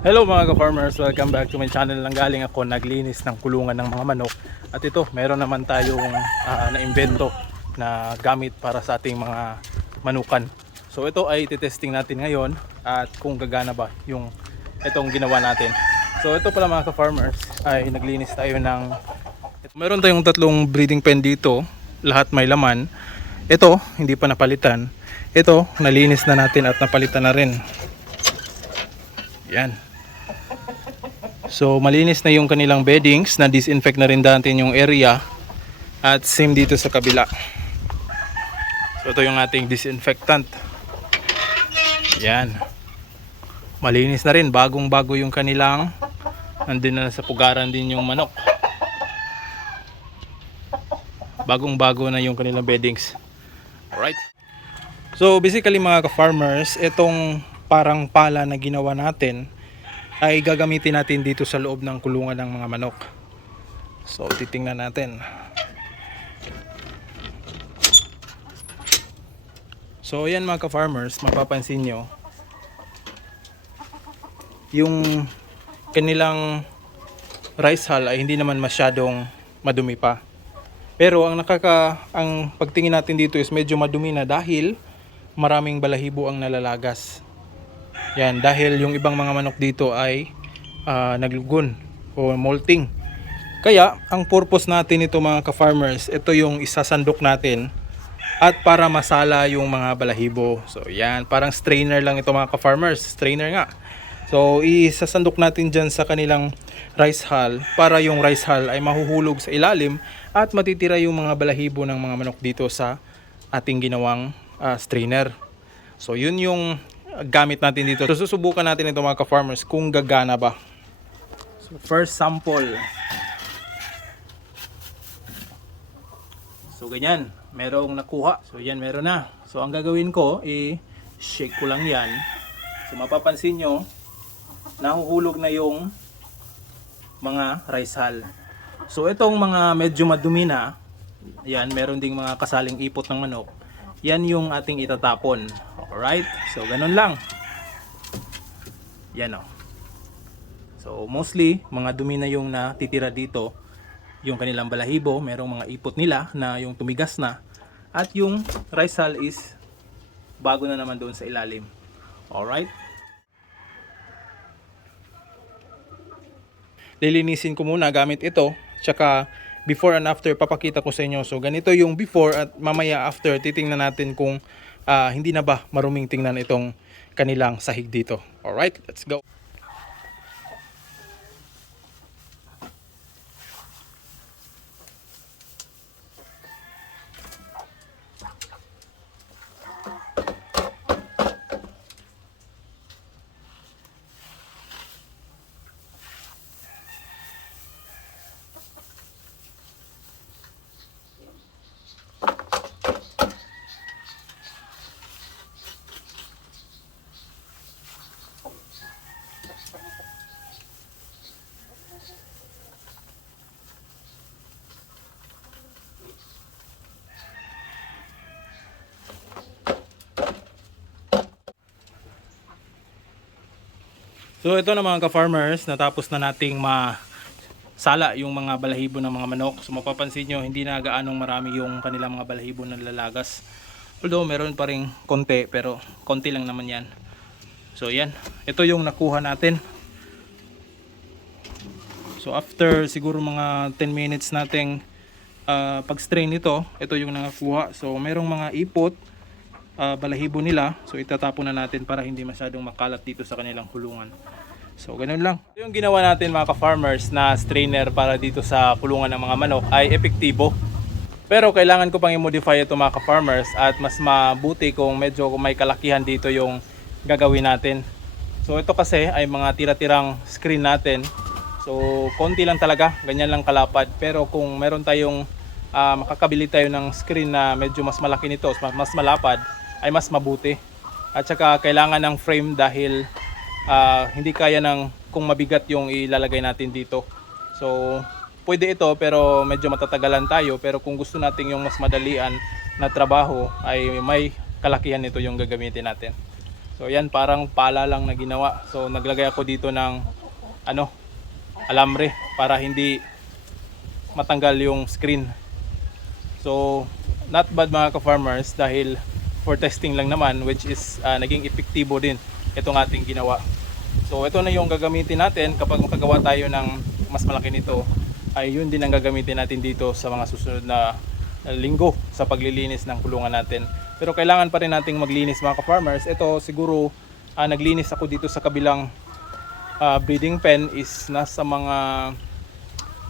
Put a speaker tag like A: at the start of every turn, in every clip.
A: Hello mga ka-farmers, welcome back to my channel. Lang galing ako naglinis ng kulungan ng mga manok. At ito meron naman tayong ah, na-invento na gamit para sa ating mga manukan. So ito ay titesting natin ngayon at kung gagana ba yung itong ginawa natin. So ito pala mga ka-farmers ay naglinis tayo ng meron tayong tatlong breeding pen dito. Lahat may laman. Ito hindi pa napalitan. Ito nalinis na natin at napalitan na rin. Yan So malinis na yung kanilang beddings, na disinfect na rin natin yung area at same dito sa kabila. So ito yung ating disinfectant. Yan. Malinis na rin, bagong bago yung kanilang nandun na sa pugaran din yung manok. Bagong bago na yung kanilang beddings. Alright. So basically mga ka-farmers, itong parang pala na ginawa natin ay gagamitin natin dito sa loob ng kulungan ng mga manok. So titingnan natin. So ayan mga ka-farmers, mapapansin nyo yung kanilang rice hull ay hindi naman masyadong madumi pa. Pero ang nakaka ang pagtingin natin dito is medyo madumi na dahil maraming balahibo ang nalalagas. Yan, dahil yung ibang mga manok dito ay ah, naglugon o molting. Kaya, ang purpose natin ito mga ka-farmers, ito yung isasandok natin at para masala yung mga balahibo. So, yan, parang strainer lang ito mga ka-farmers. Strainer nga. So, isasandok natin dyan sa kanilang rice hull para yung rice hull ay mahuhulog sa ilalim at matitira yung mga balahibo ng mga manok dito sa ating ginawang ah, strainer. So, yun yung gamit natin dito. So, susubukan natin ito mga ka-farmers kung gagana ba. So, first sample. So, ganyan. Merong nakuha. So, yan meron na. So, ang gagawin ko, i-shake ko lang yan. So, mapapansin nyo, nahuhulog na yung mga rice hull. So, itong mga medyo madumi na, yan, meron ding mga kasaling ipot ng manok. Yan yung ating itatapon. Alright? So, ganun lang. Yan o. So, mostly, mga dumi na yung natitira dito. Yung kanilang balahibo, merong mga ipot nila na yung tumigas na. At yung rice hull is bago na naman doon sa ilalim. Alright? Lilinisin ko muna gamit ito. Tsaka before and after papakita ko sa inyo. So ganito yung before at mamaya after titingnan natin kung ah, hindi na ba maruming tingnan itong kanilang sahig dito. Alright, let's go. So ito na mga ka-farmers, natapos na nating ma sala yung mga balahibo ng mga manok. So mapapansin nyo, hindi na gaanong marami yung kanilang mga balahibo na lalagas. Although meron pa rin konti, pero konti lang naman yan. So yan, ito yung nakuha natin. So after siguro mga 10 minutes nating ah, pag-strain ito, ito yung nakakuha. So merong mga ipot, ah, balahibo nila. So itatapon na natin para hindi masyadong makalat dito sa kanilang kulungan. So ganun lang. Yung ginawa natin mga ka-farmers na strainer para dito sa kulungan ng mga manok ay epektibo. Pero kailangan ko pang i-modify ito mga ka-farmers at mas mabuti kung medyo may kalakihan dito yung gagawin natin. So ito kasi ay mga tira-tirang screen natin. So konti lang talaga, ganyan lang kalapad. Pero kung meron tayong ah, makakabili tayo ng screen na medyo mas malaki nito, mas, mas malapad, ay mas mabuti. At saka kailangan ng frame dahil ah, hindi kaya ng kung mabigat yung ilalagay natin dito. So pwede ito pero medyo matatagalan tayo pero kung gusto natin yung mas madalian na trabaho ay may kalakihan nito yung gagamitin natin. So yan parang pala lang na ginawa. So naglagay ako dito ng ano, alambre para hindi matanggal yung screen. So not bad mga ka-farmers dahil for testing lang naman which is ah, naging epektibo din itong ating ginawa. So ito na yung gagamitin natin kapag makagawa tayo ng mas malaki nito ay yun din ang gagamitin natin dito sa mga susunod na linggo sa paglilinis ng kulungan natin. Pero kailangan pa rin nating maglinis mga ka-farmers. Ito siguro ah, naglinis ako dito sa kabilang ah, breeding pen is nasa mga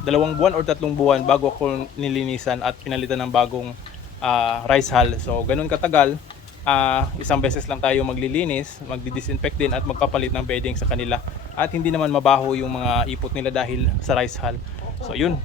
A: dalawang buwan or tatlong buwan bago ako nilinisan at pinalitan ng bagong ah, rice hull. So ganun katagal. Ah, isang beses lang tayo maglilinis, magdi-disinfect din at magpapalit ng bedding sa kanila. At hindi naman mabaho yung mga ipot nila dahil sa rice hull. So yun,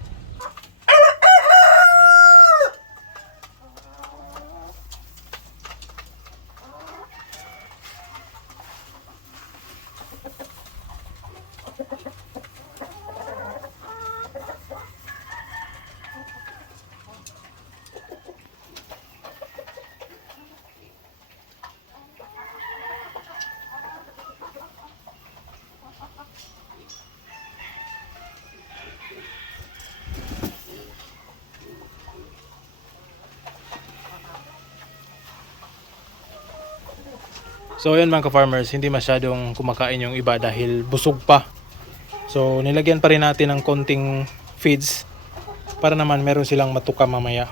A: So yun mga ka-farmers, hindi masyadong kumakain yung iba dahil busog pa. So nilagyan pa rin natin ng konting feeds para naman meron silang matuka mamaya.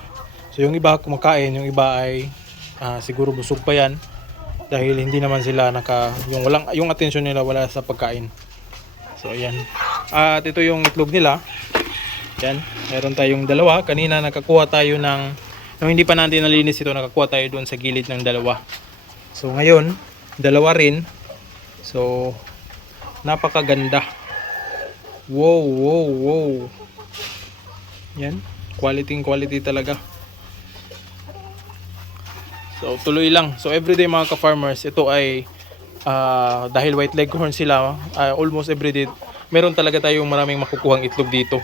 A: So yung iba kumakain, yung iba ay ah, siguro busog pa yan dahil hindi naman sila naka yung walang yung atensyon nila wala sa pagkain. So ayan. At ito yung itlog nila. Yan, meron tayong dalawa. Kanina nakakuha tayo ng nung hindi pa natin nalinis ito, nakakuha tayo doon sa gilid ng dalawa. So ngayon, dalawa rin. So napakaganda. Wow, wow, wow. Yan, quality quality talaga. So tuloy lang. So everyday mga ka-farmers, ito ay ah, dahil white leghorn sila, ah, almost everyday meron talaga tayong maraming makukuhang itlog dito.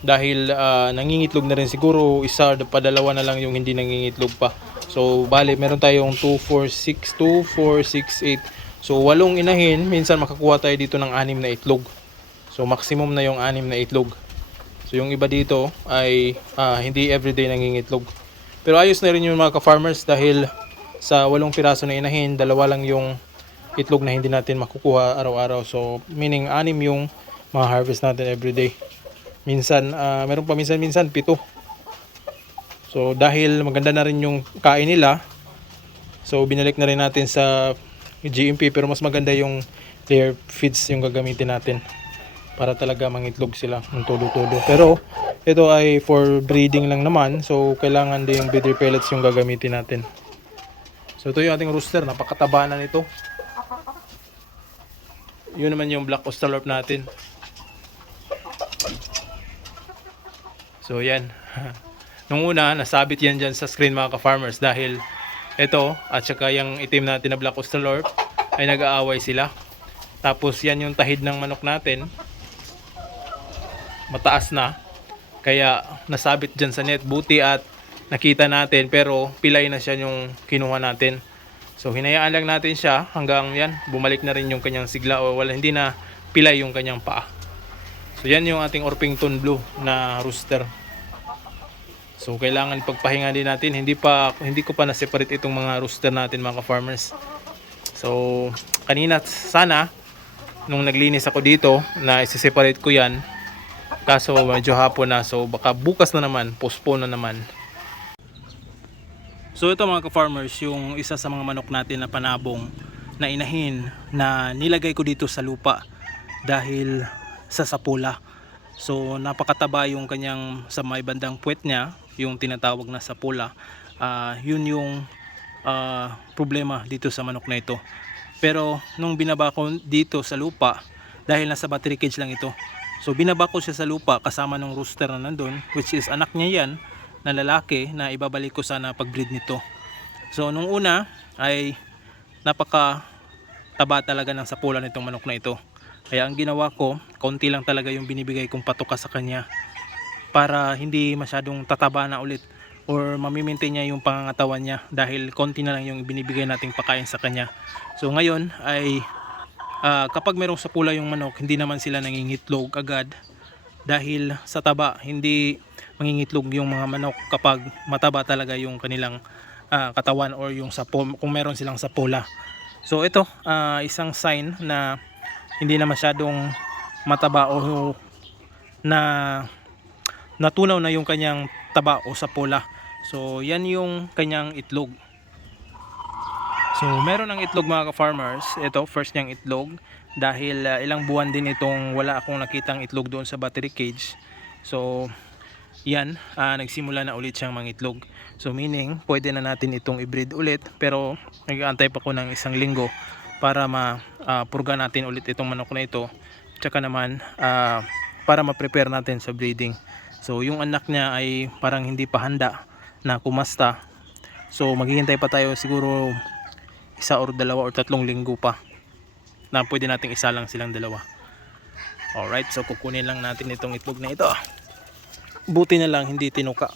A: Dahil ah, nangingitlog na rin siguro isa pa dalawa na lang yung hindi nangingitlog pa. So bale meron tayong 2 4 6 2 4 6 8. So walong inahin, minsan makakuha tayo dito ng anim na itlog. So maximum na yung anim na itlog. So yung iba dito ay ah, hindi everyday nangingitlog. Pero ayos na rin yung mga ka-farmers dahil sa walong piraso na inahin, dalawa lang yung itlog na hindi natin makukuha araw-araw. So meaning anim yung mga harvest natin everyday. Minsan, ah, meron pa minsan-minsan pito. So dahil maganda na rin yung kain nila, so binalik na rin natin sa GMP pero mas maganda yung layer feeds yung gagamitin natin para talaga mangitlog sila ng todo-todo. Pero ito ay for breeding lang naman so kailangan din yung breeder pellets yung gagamitin natin. So ito yung ating rooster, napakataba na nito. Yun naman yung black australorp natin. So yan. Nung una, nasabit yan dyan sa screen mga ka-farmers dahil ito at saka yung itim natin na black australorp ay nag-aaway sila. Tapos yan yung tahid ng manok natin. Mataas na. Kaya nasabit dyan sa net. Buti at nakita natin pero pilay na siya yung kinuha natin. So hinayaan lang natin siya hanggang yan bumalik na rin yung kanyang sigla o wala hindi na pilay yung kanyang paa. So yan yung ating Orpington Blue na rooster. So kailangan pagpahinga din natin. Hindi pa hindi ko pa na-separate itong mga rooster natin mga farmers. So kanina sana nung naglinis ako dito na isi-separate ko 'yan. Kaso medyo hapon na so baka bukas na naman, postpone na naman. So ito mga ka-farmers, yung isa sa mga manok natin na panabong na inahin na nilagay ko dito sa lupa dahil sa sapula. So napakataba yung kanyang sa may bandang puwet niya, yung tinatawag na sapula. Ah, yun yung ah, problema dito sa manok na ito. Pero nung binaba ko dito sa lupa, dahil nasa battery cage lang ito. So binaba ko siya sa lupa kasama ng rooster na nandun, which is anak niya yan, na lalaki na ibabalik ko sana pag-breed nito. So nung una ay napaka taba talaga ng sapula nitong manok na ito. Kaya ang ginawa ko, konti lang talaga yung binibigay kong patuka sa kanya para hindi masyadong tataba na ulit or mamimaintain niya yung pangangatawan niya dahil konti na lang yung binibigay nating pagkain sa kanya. So ngayon ay ah, kapag merong sapula yung manok, hindi naman sila nangingitlog agad dahil sa taba hindi mangingitlog yung mga manok kapag mataba talaga yung kanilang ah, katawan or yung sapo kung meron silang sapula. So ito ah, isang sign na hindi na masyadong mataba o na natunaw na yung kanyang taba o sapula. So yan yung kanyang itlog. So meron ng itlog mga ka-farmers. Ito first niyang itlog dahil ah, ilang buwan din itong wala akong nakitang itlog doon sa battery cage. So yan, ah, nagsimula na ulit siyang mangitlog. So meaning, pwede na natin itong i-breed ulit pero nag-aantay pa ko ng isang linggo para ma-purga natin ulit itong manok na ito. Tsaka naman, ah, para ma-prepare natin sa breeding. So yung anak niya ay parang hindi pa handa na kumasta. So maghihintay pa tayo siguro isa or dalawa or tatlong linggo pa na pwede nating isa lang silang dalawa. Alright, so kukunin lang natin itong itlog na ito. Buti na lang hindi tinuka.